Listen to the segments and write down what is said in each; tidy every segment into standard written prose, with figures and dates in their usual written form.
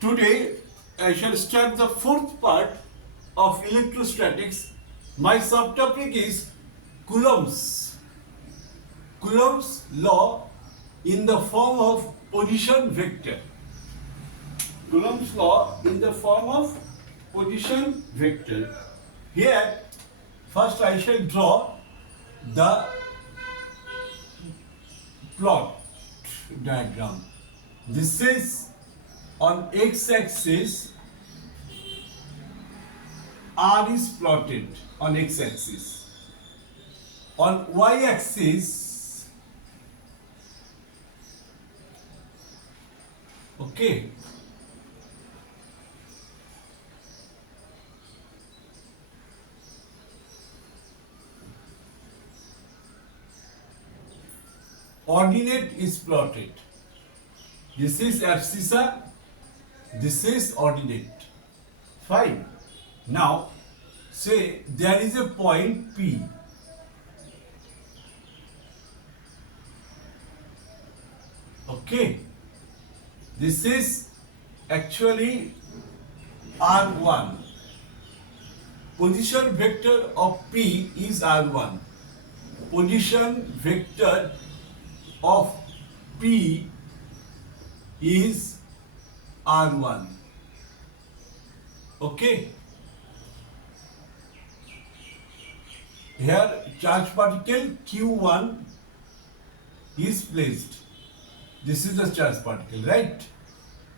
Today I shall start the fourth part of electrostatics. My subtopic is Coulomb's. Coulomb's law in the form of position vector. Coulomb's law in the form of position vector. Here, first I shall draw the plot diagram. This is on x-axis. R is plotted on x-axis. On y-axis, okay, ordinate is plotted. This is abscissa, this is ordinate. Fine. Now, say there is a point P. Okay. This is actually R1. Position vector of P is R1. Position vector of P is R1. Okay. Here charge particle Q1 is placed. This is the charge particle, right?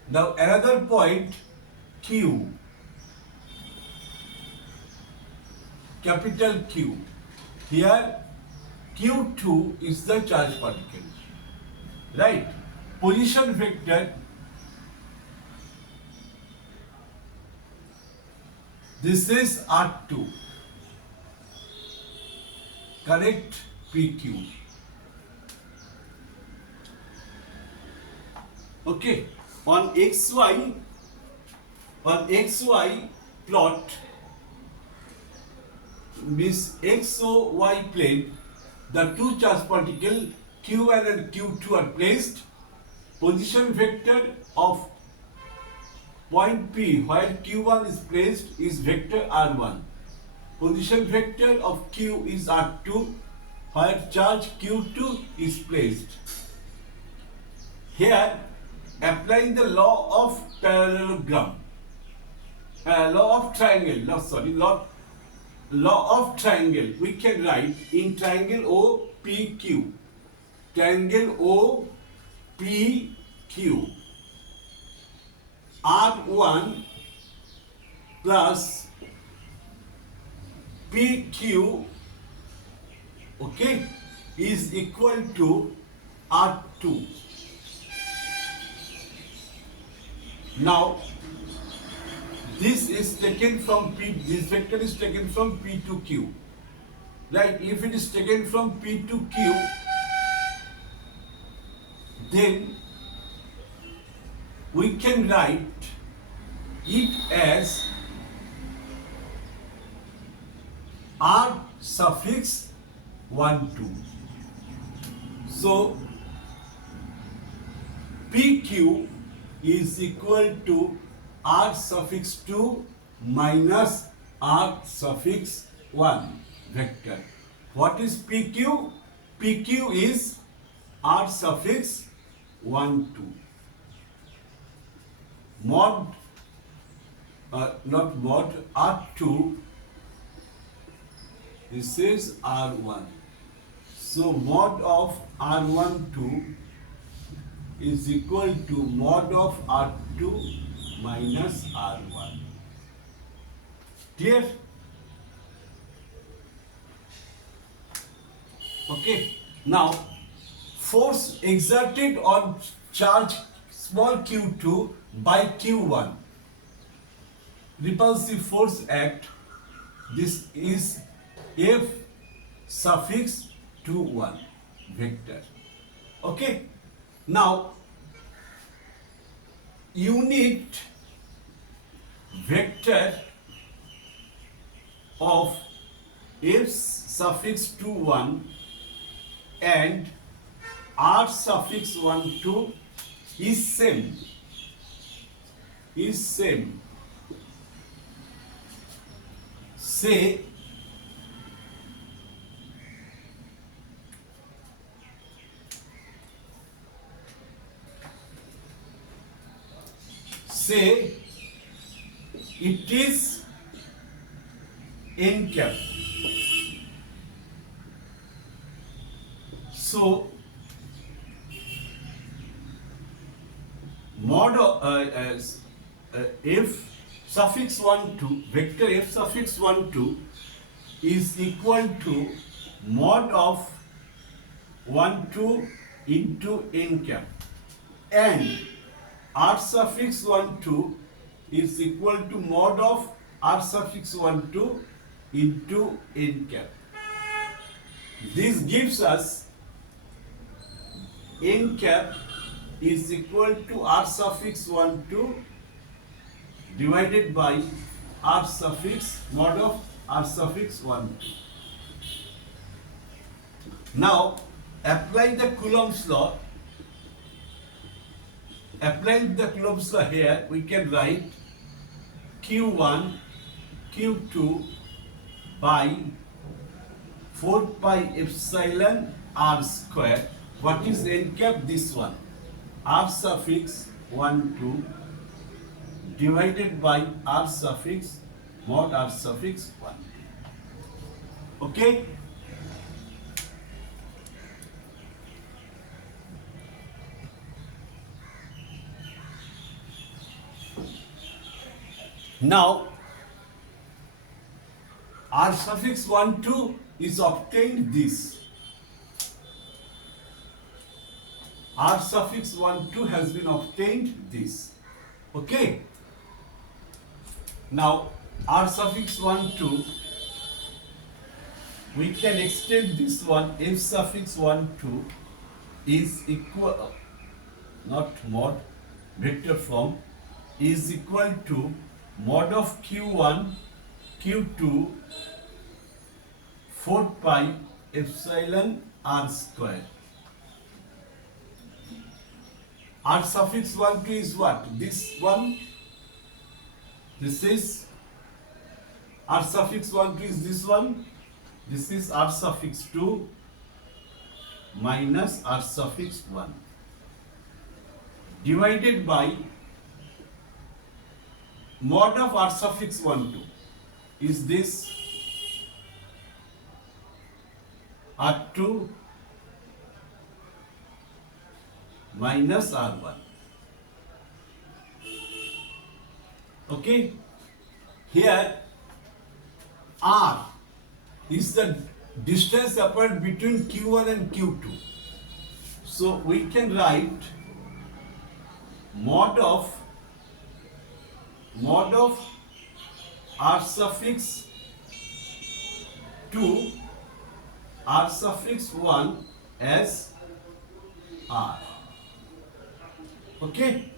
Now another point Q, capital Q. Here Q2 is the charge particle, right? Position vector, this is R2. Correct? PQ. Okay. On XY plot means XOY plane, the two charge particles Q1 and Q2 are placed. Position vector of point P where Q1 is placed is vector R1. Position vector of Q is R2 where charge Q2 is placed. Here, applying the law of parallelogram, law of triangle, we can write in triangle OPQ. Triangle OPQ. R1 plus PQ, okay, is equal to R2. Now, this is taken from P, this vector is taken from P to Q. Right? If it is taken from P to Q, then we can write it as R suffix 1, 2. So, PQ is equal to R suffix 2 minus R suffix 1 vector. What is PQ? PQ is R suffix 1, 2. R2, this is R1. So mod of R12 is equal to mod of R2 minus R1. Clear? Okay. Now, force exerted on charge small q2 by q1. Repulsive force act. This is F suffix 2, 1 vector. Okay. Now, unit vector of F suffix 2, 1 and R suffix 1, 2 is is same. Say it is n cap. So mod of, f suffix 1 2 vector f suffix 1 2 is equal to mod of 1 2 into n cap, and r suffix 1 2 is equal to mod of r suffix 1 2 into n cap. This gives us n cap is equal to r suffix 1 2 divided by r suffix mod of r suffix 1 2. Now apply the Coulomb's law. Applying the Coulomb's law here, we can write Q1 Q2 by 4 pi epsilon r square. What is n cap? This one, r suffix 1 2 divided by r suffix mod r suffix 1. Okay? Now r suffix 1 2 is obtained this. R suffix 1 2 has been obtained this. Okay? Now r suffix 1 2, we can extend this one. F suffix 1 2 is equal, not mod, vector form, is equal to mod of Q1 Q2 4 pi epsilon r square. R suffix 1 2 is what? This one. This is R suffix 1 2 is this one. This is R suffix 2 minus R suffix 1 divided by mod of R suffix 1 2 is this R2 minus R1. Okay? Here R is the distance apart between Q1 and Q2. So we can write mod of R suffix 2 R suffix 1 as R. Okay?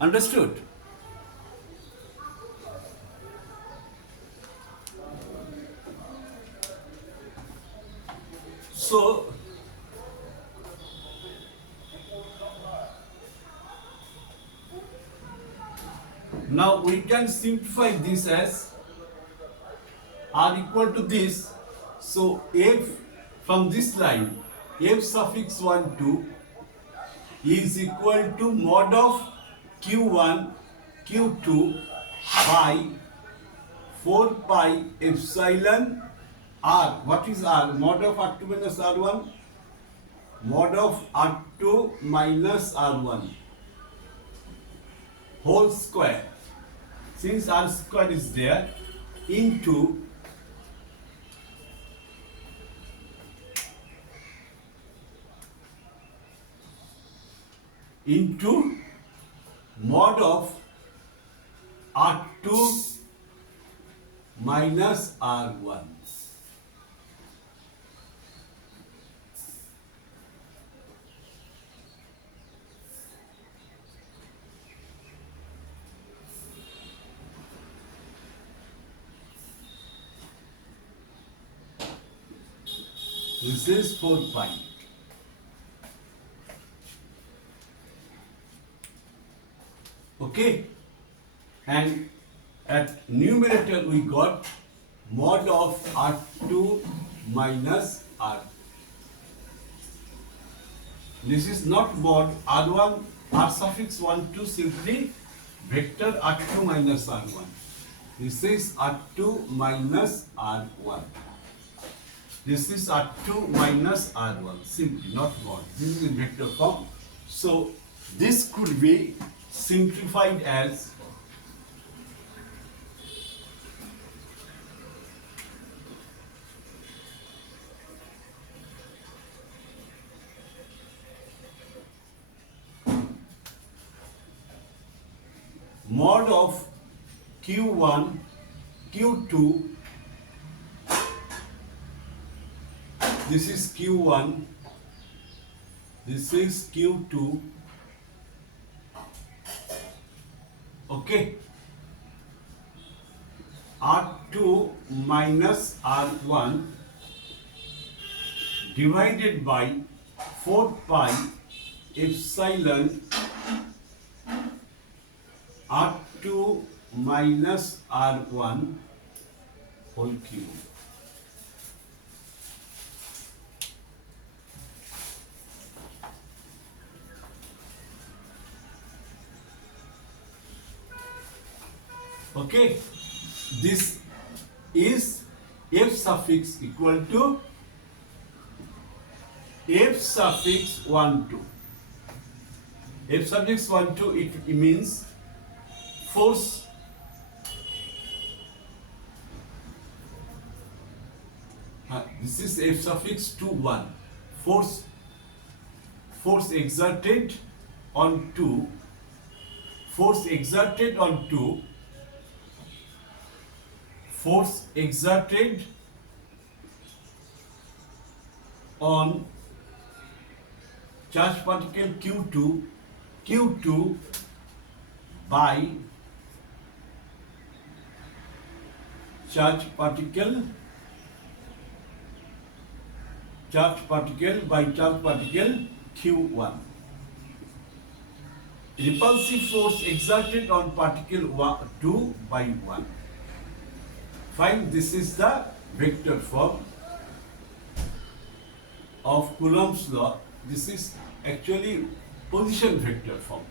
Understood? So now we can simplify this as R equal to this. So F from this line, F suffix 1 2 is equal to mod of Q1 Q2 by 4 pi epsilon R. What is R? Mod of R2 minus R1. Mod of R2 minus R1 whole square. Since R square is there, into mod of R2 minus R1. This is 4 pi. Okay, and at numerator we got mod of R2 minus R. This is not mod R1, R suffix 1, 2, simply vector R2 minus R1. This is R2 minus R1. This is R2 minus R1, simply, not mod. This is in vector form. So this could be simplified as mod of Q1, Q2, this is Q1, this is Q2, okay, R2 minus R1 divided by 4 pi epsilon R2 minus R1 whole cube. Okay, this is F suffix equal to F suffix 1 2. F suffix 1 2, it means force this is F suffix 2 1. Force exerted on 2. Force exerted on 2. Force exerted on charge particle Q2 by charge particle Q1. Repulsive force exerted on particle 2 by 1. Fine, this is the vector form of Coulomb's law. This is actually position vector form.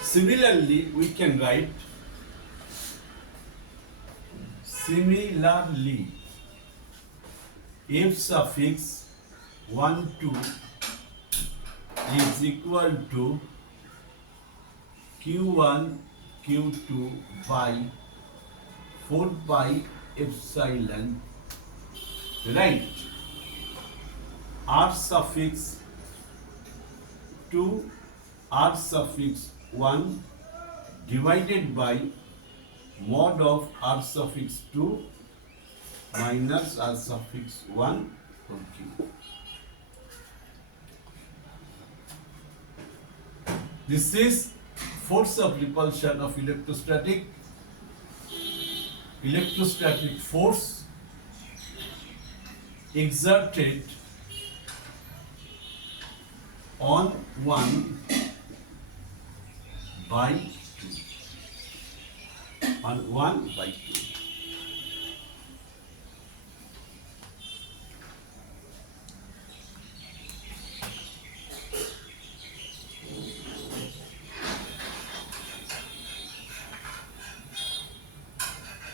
Similarly, we can write F suffix 1 2 is equal to Q1 Q2 by 4 pi epsilon, right? R suffix 2 R suffix 1 divided by mod of R suffix 2 minus R suffix 1 whole cube. This is force of repulsion of electrostatic force exerted on 1 by 2. On 1 by 2.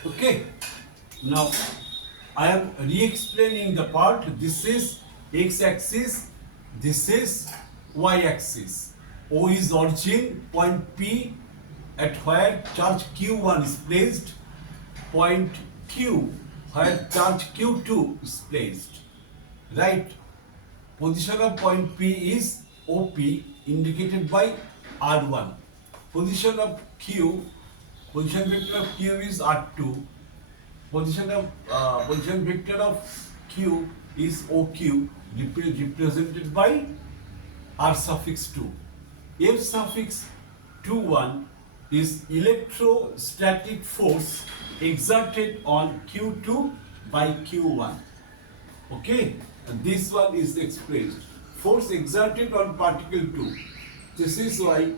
Okay, now I am re-explaining the part. This is x-axis, this is y-axis. O is origin, point P at where charge Q1 is placed, point Q where charge Q2 is placed, right? Position of point P is OP indicated by R1. Position of Q, position vector of Q is R2. Position vector of Q is OQ represented by R suffix 2. F suffix 21 is electrostatic force exerted on Q2 by Q1. Okay, and this one is expressed. Force exerted on particle 2. This is why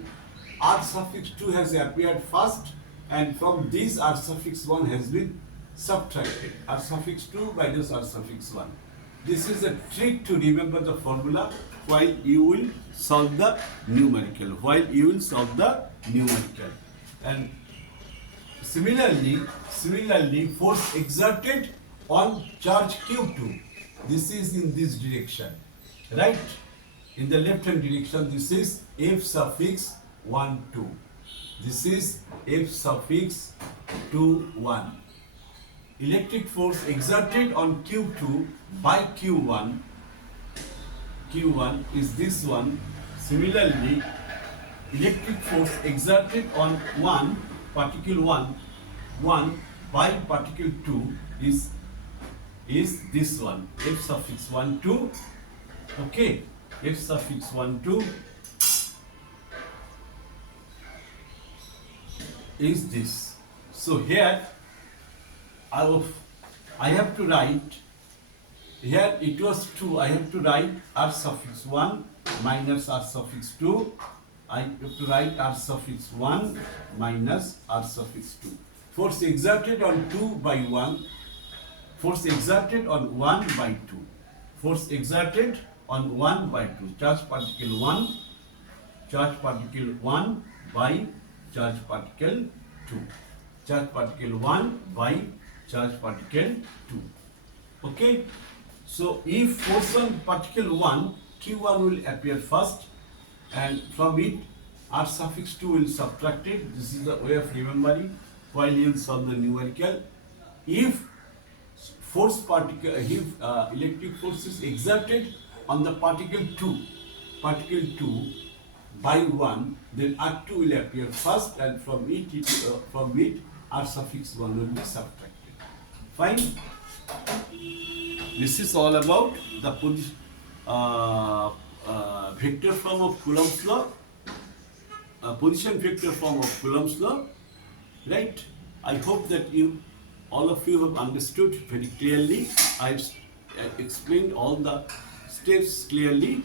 R suffix 2 has appeared first, and from this R suffix 1 has been subtracted. R suffix 2 minus R suffix 1. This is a trick to remember the formula while you will solve the numerical. And similarly, force exerted on charge Q2. This is in this direction, right? In the left hand direction, this is F suffix 1, 2. This is F suffix 2, 1. Electric force exerted on Q2 by Q1 is this one. Similarly, electric force exerted on particle 1 by particle 2 is this one, F suffix 1, 2. Okay, F suffix 1, 2 is this. So here I have to write, here it was 2, I have to write R suffix 1 minus R suffix 2. I have to write R suffix 1 minus R suffix 2. Force exerted on 2 by 1. Force exerted on 1 by 2. Force exerted on 1 by 2. Charge particle 1 by charge particle 2. Charge particle 1 by charge particle 2. Okay? So if force on particle 1, Q1 will appear first, and from it R suffix 2 will subtracted. This is the way of remembering while you solve the numerical. If electric force is exerted on the particle 2 by 1, then R2 will appear first, and from it R suffix 1 will be subtracted. Fine. This is all about the vector form of Coulomb's law, position vector form of Coulomb's law, right? I hope that all of you have understood very clearly. I've explained all the steps clearly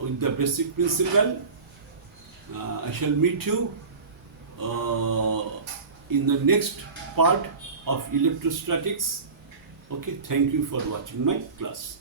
with the basic principle. I shall meet you in the next part of electrostatics. Okay, thank you for watching my class.